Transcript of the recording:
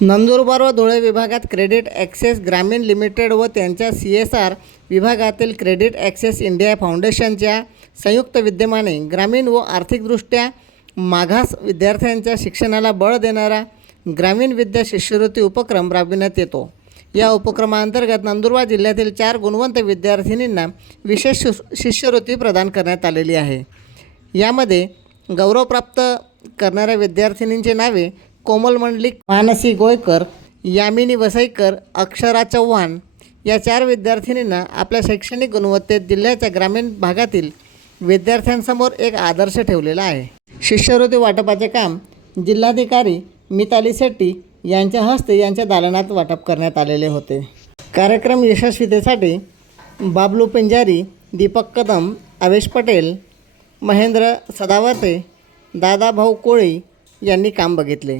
नंदुरबार व धुळे विभागात credit access ग्रामीण लिमिटेड व त्यांच्या सी एस आर विभागातील क्रेडिट ॲक्सेस इंडिया फाउंडेशनच्या संयुक्त विद्यमाने ग्रामीण व आर्थिकदृष्ट्या मागास विद्यार्थ्यांच्या शिक्षणाला बळ देणारा ग्रामीण विद्या शिष्यवृत्ती उपक्रम राबविण्यात येतो. या उपक्रमाअंतर्गत नंदुरबार जिल्ह्यातील चार गुणवंत विद्यार्थिनींना विशेष शिष्यवृत्ती प्रदान करण्यात आलेली आहे. यामध्ये गौरवप्राप्त करणाऱ्या विद्यार्थिनींची नावे कोमल मंडलिक मानसी गोयकर यामिनी वसईकर अक्षरा चव्हाण या चार विद्यार्थिनींना आपल्या शैक्षणिक गुणवत्तेत जिल्ह्याच्या ग्रामीण भागातील विद्यार्थ्यांसमोर एक आदर्श ठेवलेला आहे. शिष्यवृत्ती वाटपाचे काम जिल्हाधिकारी मिताली शेट्टी यांच्या हस्ते यांच्या दालनात वाटप करण्यात आलेले होते. कार्यक्रम यशस्वीतेसाठी बाबलू पिंजारी दीपक कदम आवेश पटेल महेंद्र सदावर्ते दादाभाऊ कोळी यांनी काम बघितले.